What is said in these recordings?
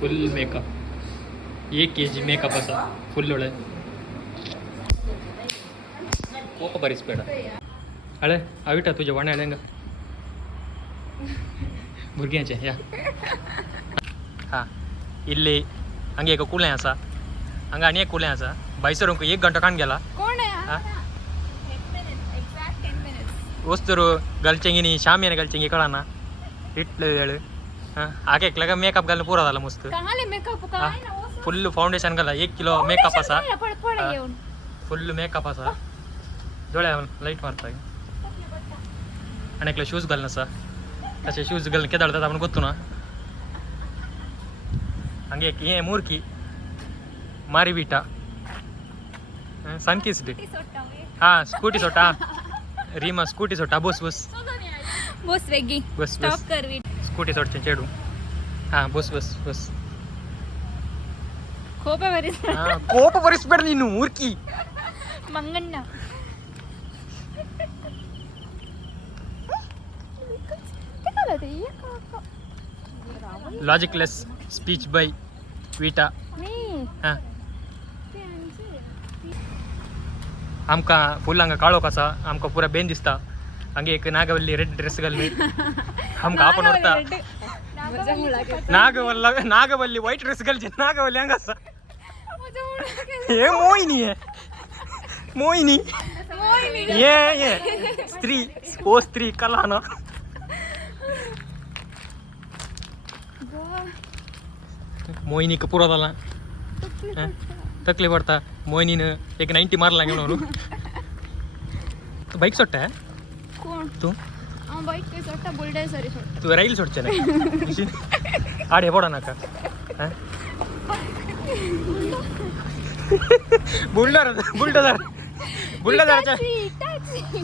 फुल makeup 1 kg makeup असा फुल ಒಳ್ಳೆ ಕೋಪ ಬರಿಸ್ಬೇಡ ಹಳೆ ಅವಿಟ तुझे वाणे हळेंगा भुरग्यांचे या हां इल्ली हंगे एक कुलें आसा हंगा आनी एक कुलें आसा बायसरूंक 1 घंटो कान गेला कोण आहे हां 10 minutes exact 10 minutes वस्तुರು गलचेंगिनी शामियाने गलचेंगी कळाना इट्ल वेळ हां आगे एकला मेकअप घालून पुरा झाला मस्त काले मेकअप काय ना फुल फाउंडेशन घाला 1 किलो मेकअप असा पड येऊन फुल मेकअप असा डोळ्या लाईट मारताय आणि एकला शूज घालून असा तसे शूज घालून केदाळतात आपण ಗೊತ್ತು ना हंगे एक ये मूर्खी मारी बीटा सनकिस्ड हां स्कूटी सोटा रीमा स्कूटी सोटा बस बस बस वेगी बस स्टॉप बस कर वी स्कूटी सोडचे चेडू हां बस बस बस खोप बरी हां ಕೋಪ ಬರಿಸ್ಬೇಡ ನೀನು ಮೂರ್ಖಿ मंगण्ण लॉजिकलेस स्पीच बाय विटा हां आमका फुल हंगा काळो कसा आमका पुरा बेन दिसता हंगे एक नागवल्ली रेड ड्रेस घालली आमका आपण उरता नागवल्ली व्हाईट ड्रेस घालची नागवल्ली हंगा असा हे मोहिनी आहे मोहिनी ये स्त्री ओ स्त्री कला ना मोहिनी पुरा झाला तकली पडता मोहिनीनं एक 90 मारला घेऊन म्हणून तू बाईक सोडता कोण तू बाईक काही सोडता बुलडाय सरी सोडता तू राहील सोडच्या नाही आडे पडा नका बुलडोझरच्या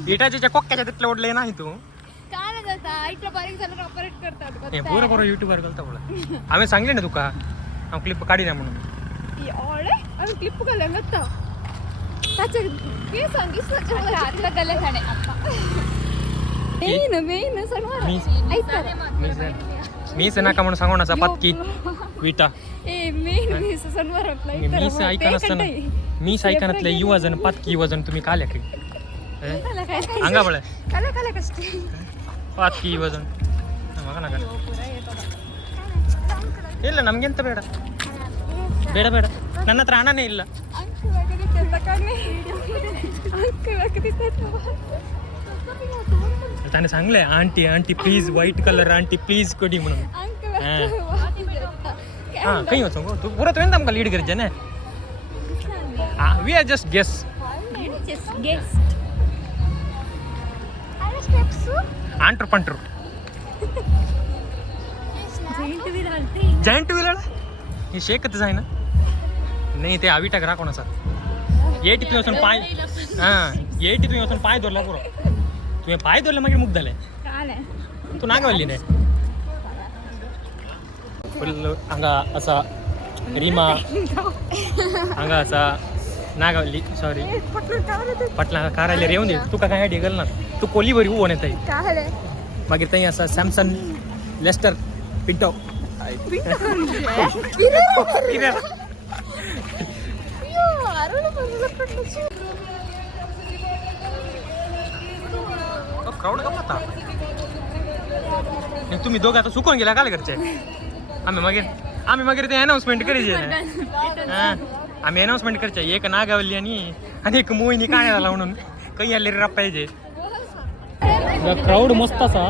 इटाच्या कोक्याच्या तिथलं ओढले नाही तू काय जाता इथलं बारीक झालं ऑपरेट करतात हे पुरं पुरं युट्यूबवर घालता बोला आम्ही सांगले ना तुका आम्ही क्लिप काढी ना म्हणून ओळे आम्ही क्लिप घालून जातो त्याचे के सांगितलं आतला गले खाणे मेन सगळं मीस नका म्हणून सांगू ना पत्की विटा ए मेन मीस सनवर मीस ऐका नसताना मीस ऐका नसले युवजन पत्की युवजन तुम्ही काल्या काही अंगा बळे काले काले कष्ट ಪತ್ಕಿ ವಜನ್ ಮಗನ ಇಲ್ಲ ನಮಗೆಂತ ಬೇಡ ಬೇಡ ಬೇಡ ನನ್ನ ಹತ್ರ ಹಣನೇ ಇಲ್ಲ त्याने सांगले aunty aunty please white colour aunty please कोडी म्हणून हां काही होतो तू पुरा तो आमका लीड करजे ना वी आर जस्ट गेस आंटर पंटर जॉइंट व्हील हे शेकतच आहे ना नाही ते आवी टाक कोणाचा 80 तुम्ही असून पाय हां 80 तुम्ही असून पाय धरला पुरो तुम्ही पाय धरले मग मुख झाले तू नागवल्ली नाही फुल अंगा असा रीमा अंगा असा नागवल्ली सॉरी पटला कारायला रेवून दे तुका काय ढेगल ना तू कोलीवरी उभं नाही मागीर थंय असा सॅमसंग लेस्टर पिंटो क्राऊड गमता तुम्ही दोघं आता सुकून गेला काय घरचे आम्ही मागीर ते अनाउन्समेंट करायचे आम्ही अनाउन्समेंट करचे एक नागावल्ली आणि एक मोहिनी काय झाला म्हणून काही आले रे पाहिजे क्राऊड मस्त असा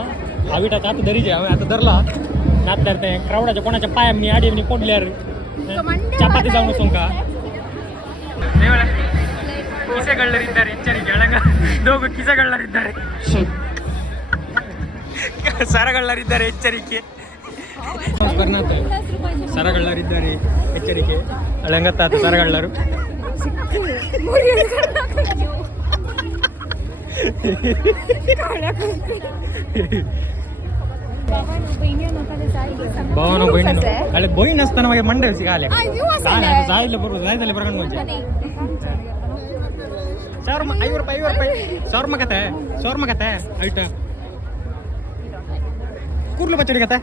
आविटाच्या आता दरीचे आम्ही आता धरला नात धरते क्राऊडाच्या कोणाच्या पायांनी आडीनी पोडल्या रे ಚಪಾತಿ ಜಾವನು ಸೊಂಕ ಕಿಸೆಗಳ್ಳರಿದ್ದಾರೆ ಎಚ್ಚರಿಕೆ ಅಳಂಗ ದೋಗು ಕಿಸೆಗಳ್ಳರಿದ್ದಾರೆ ಸರಗಳ್ಳರಿದ್ದಾರೆ ಎಚ್ಚರಿಕೆ ಸರಗಳ್ಳರಿದ್ದಾರೆ ಎಚ್ಚರಿಕೆ ಅಳಂಗತ್ತಾತ ಸರಗಳ್ಳರು भावानो बहिणी अरे बहीण असताना माझ्या मंडळची आल्या जायला बरोबर जायचं प्रकरण म्हणजे 50 ರೂಪಾಯಿ 100 ರೂಪಾಯಿ ಕತೆ 100 ರೂಪಾಯಿ ಕತೆ ಐಟ ಕೂರ್ಲು ಬಚ್ಚಡಿ ಕತೆ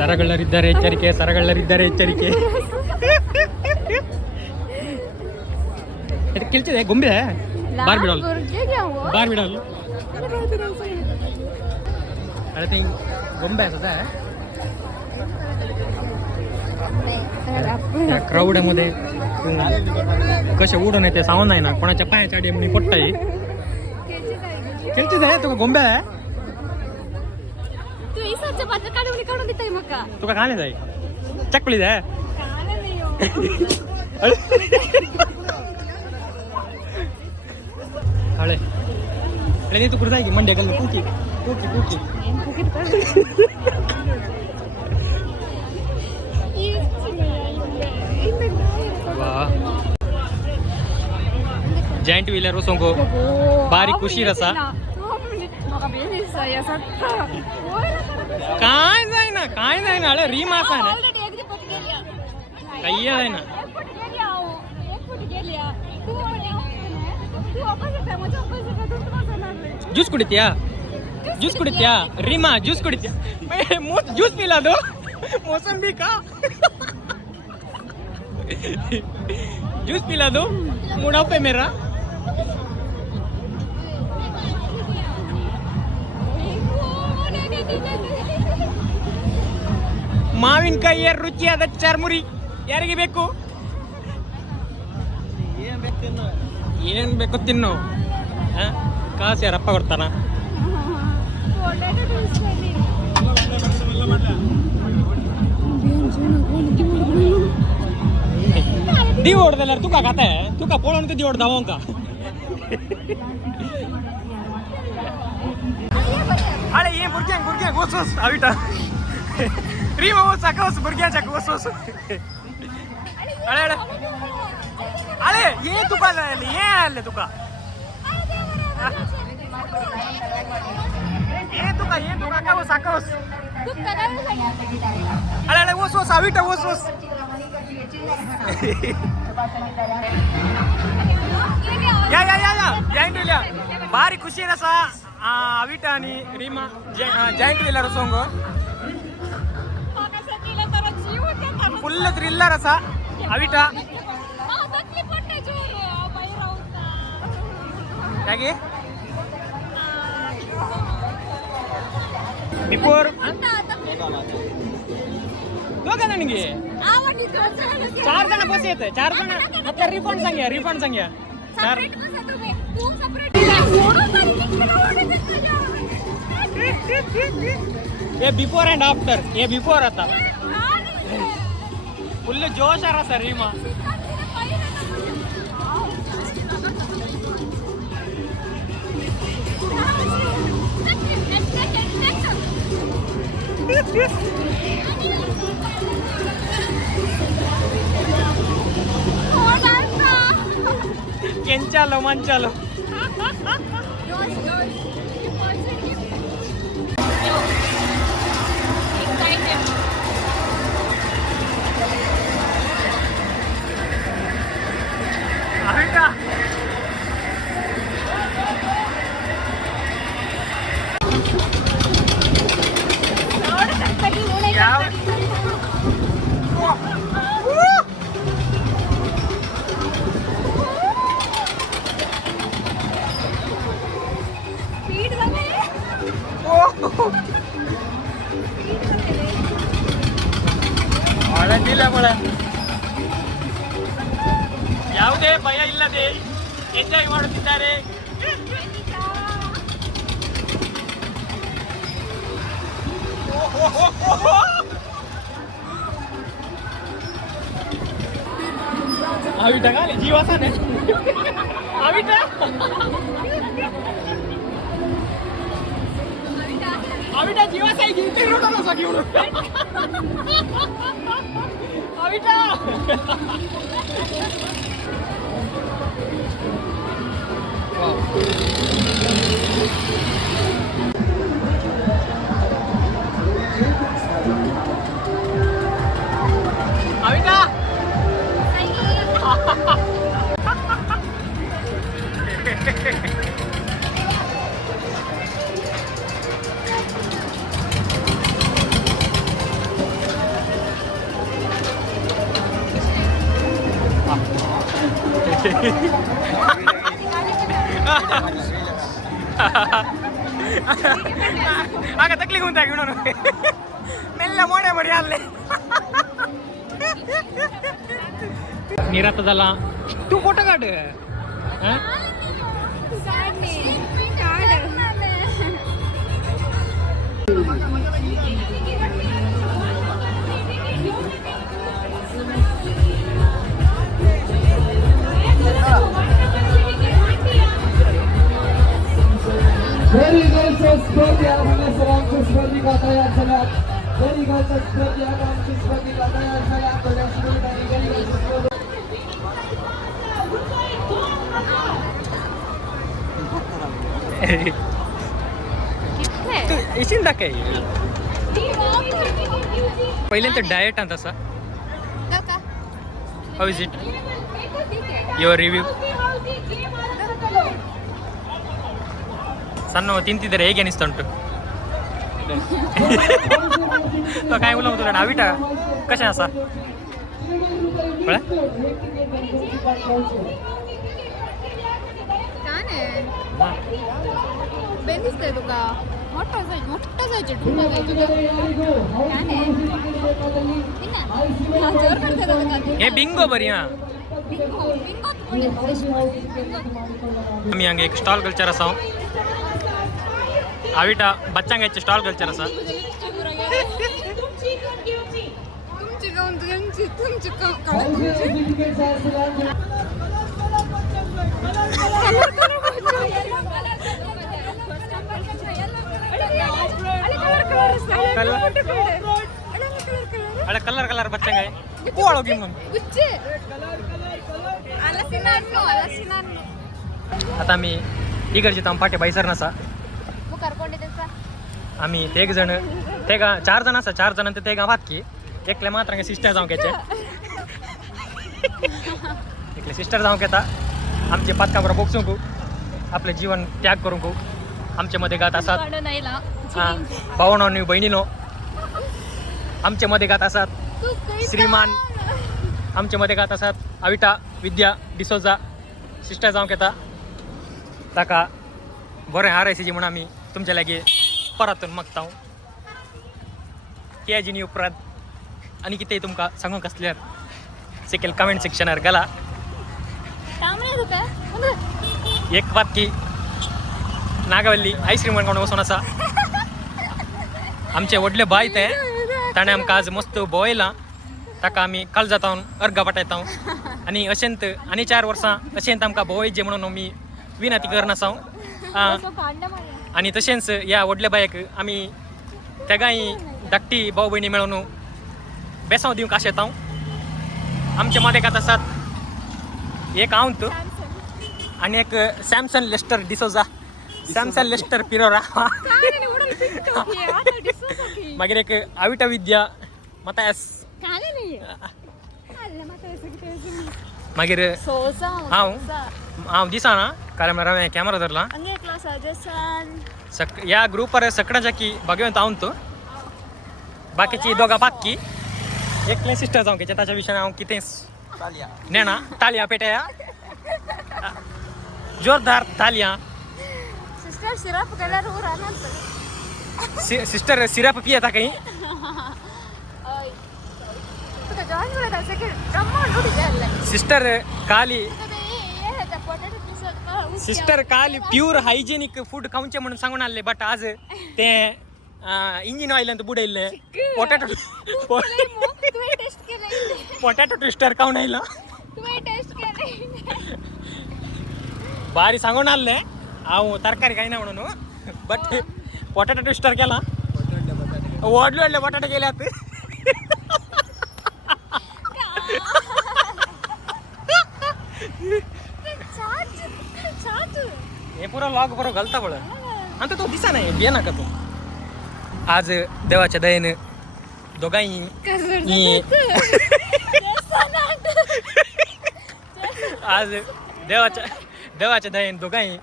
ಸರಗಳರಿದ್ದಾರೆ ಎಚ್ಚರಿಕೆ, ಸರಗಳರಿದ್ದಾರೆ ಎಚ್ಚರಿಕೆ. ಕೆಲ್ಸಿದೆ ಗೊಂಬೆ ಬಾರ್ ಬಿಡೋಲ್ಲ, ಬಾರ್ ಬಿಡೋಲ್ಲ. I think ಗೊಂಬೆ असता त्या क्राऊडमध्ये कसे उडून येते सावून नाही ना, कोणाच्या पायाच्या डेमनी पट्टाई खेळतीच आहे. तुका ಗೊಂಬೆ तू इसाच्या पात्र काढून देताय मका तुका खाणे जाई चकली जाय हळे अरे तू कुठे जाय मंडे कल कुकी कुकी कुकी ಜಾಯಿಂಟ್ ವೀಲರ್ ಸೊಂಗು ಬಾರಿ ಖುಷಿ ರಸ काय नाही ना अरे रीम असा ना काही आहे ना. ज्यूस कुडित्या ज्यूस कुडित्या रीमा ज्यूस कुडित्या ज्यूस पिला दो मोसंबी का ज्यूस पिला दो मुड़ा पे मेरा. ಮಾವಿನಕಾಯಿಯ ರುಚಿಯಾದ ಚರ್ಮುರಿ ಯಾರಿಗೆ ಬೇಕು? ಏನ್ ಬೇಕು ತಿನ್ನು. ಕಾಸು ಯಾರಪ್ಪ ಕೊಡ್ತಾನ? दी ओढ तू का खाता है तू का पोळून दी ओढ धावून का अरे ये बुरग्या गोस गोस आविटा रीमा वो साकवस बुरग्याच्या गोस गोस अरे अरे अरे ये तू का ये आले तू का ये तू का वो साकवस अरे अरे गोस गोस आविटा गोस गोस या या या या जॉइंट व्हीलर भारी खुशी रसा अविटा आणि रीमा जॉइंट व्हीलर सोंग फुल थ्रिಲ್ಲರ್ रसा अविटा ಹೇಗೆ बिफोर दोघं ನನಗೆ 4 जण बस येते 4 जण आपला रिफंड सांग्या चार ये बिफोर एंड आफ्टर ये बिफोर आता फुल जोश आ रहा सर रीमा केंचालो मंचालो अविटा ಒಳಗಿಲ್ಲ ಮಳೆ ಯಾವುದೇ ಭಯ ಇಲ್ಲದೆ ಎಂಜಾಯ್ ಮಾಡುತ್ತಿದ್ದಾರೆ. अविटा का जीवाचा ने अविटा अविटा जीवाचा आहे की रोडाला सा घेऊन अविटा अविटा आगा तकली घेऊन त्या घेऊन मेल्ला मोठ्या बरी आणले निरात झाला तू फोटो काढ हा? घरी घरच्या स्पर्धा म्हणजे सर्वांच्या स्पर्धिका तयार झाल्या घरी घरच्या स्पर्धा आमची स्पर्धिका तयार झाल्या आपल्या स्पर्धांनी घरी घरच्या स्पर्धा तू येशील ना काही पहिल्यांदा डाएट आणि तसा how is it your review सಣ್ಣ ತಿಂತಿದ್ದಾರೆ ಹೇಗೆ ಅನಿಸ್ತಾ ಉಂಟು काय बोला तुला डावीटा कशा असा बेंदिसतंय तुका मोठा जायचे टुंडा जायचे हे बिंगो बरी हा आम्ही हांगा एक स्टॉल कल्चर असा आविटा बच्चांगाचे स्टॉल कल्चर असा अरे कलर कलर बच्चांगा पोळो की मग आता आम्ही इकडचे तांपाटे बाईसर नसा आम्ही ते एक जण ते गा 4 जण असा 4 जण ते गावात की एकले मात्र सिस्टर जाऊन घ्यायचे एकले सिस्टर जाऊन घेता आमचे पातकाबर बोगसून गो आपले जीवन त्याग करून गो आमच्या मध्ये गात असतात भावनांनी बहिणीनो आमच्या मध्ये गात असतात श्रीमान आमच्या मध्ये गात असतात अविटा विद्या डिसोजा सिस्टर जाऊन घेता ताका बरें हारायची म्हणून आम्ही तुमच्या लागे परतून मागता की उपरांत आनी कितें तुमकां सांगूंक आसल्यार सेकेल कमेंट सेक्शनार घाला एक बात की नागावल्ली आईस्क्रीम कोण वचून आसा आमचे व्हडले बाय ते ताणें आमकां आज मस्त भोंवयलां ताका आमी काल जाता अर्घ पाठयता आनी अशेंत आनी 4 वर्सां अशेंत आमकां भोंवयचे म्हणून आमी विनंती करन आसा आणि तशेंच ह्या व्हडल्या बायक आमी तेगाय धाकटी भाऊ भयणी मेळून बेसांव दिवंक आशेता आमच्या मदेकात आसात एक हांव आनी एक सॅमसन लेस्टर डिसोजा सॅमसन लेस्टर पिरोरा मागीर एक आविटा विद्या मतायस मागीर हांव दिसाना कारण हांवें कॅमेरा धरला या ग्रुपार सकड़ा जाकी भगवंत हांव तो बाकीची दोगा बाकी एकले सिस्टर जावं की ताच्या विशयान हांव कितें नेणा तालिया पेटया जोरदार तालिया सिस्टर सिरप पियता काही सिस्टर काली प्यूर हायजेनिक फूड खाऊचे म्हणून सांगून आले बट आज ते इंजिन ऑइल ಅಂತ बुडैले पोटॅटो ट्विस्टर खाऊन आयला बारी सांगून आले हांव तरकारी खायना म्हणून बट पोटॅटो ट्विस्टर केला व्हडले व्हडले बटाटे गेल्यात हे पुरा लॉग बरो घालता बळ आणि तो दिसा नाही बिया नका तू आज देवाच्या दयेने दोघांनी आज देवाच्या दयेने दोघांनी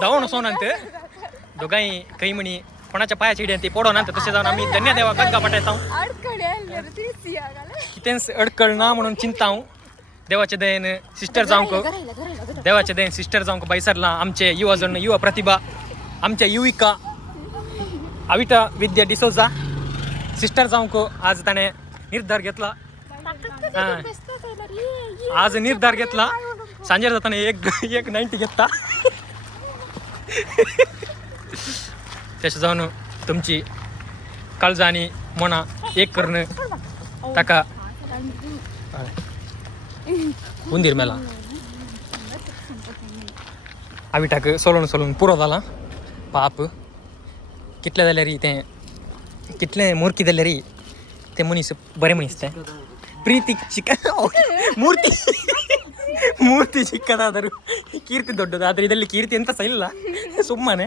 धावून सोनंत दोघांनी काही म्हणी कोणाच्या पायाची इडी ती पडो नंतर तसे जाऊन आम्ही धन्य देवा गंगा पटायचा कितेंच अडकळ ना म्हणून चिंता देवाच्या दयेनं सिस्टर जाऊन देवाच्या दयेन सिस्टर जाऊन बैसरला आमचे युवा प्रतिभा आमच्या युविका अविटा विद्या डिसोजा सिस्टर जाऊन आज त्याने निर्धार घेतला आज निर्धार घेतला सांजेर जाताना एक 90 घेतला त्याच्या जाऊन तुमची काळजा आणि मना एक करणं टाका उंदीर मेला आवी टाक सोलून पुरो झाला पाप कितले जाल्यार ते कितले मूर्खी जाल्यार ते मनीस बरे मनीस ते प्रीती ಚಿಕ್ಕ ಮೂರ್ತಿ ಚಿಕ್ಕದಾದರೂ ಕೀರ್ತಿ ದೊಡ್ಡದು ಆದರೆ ಇದರಲ್ಲಿ ಕೀರ್ತಿ ಎಂತ ಸಹ ಇಲ್ಲ ಸುಮ್ಮನೆ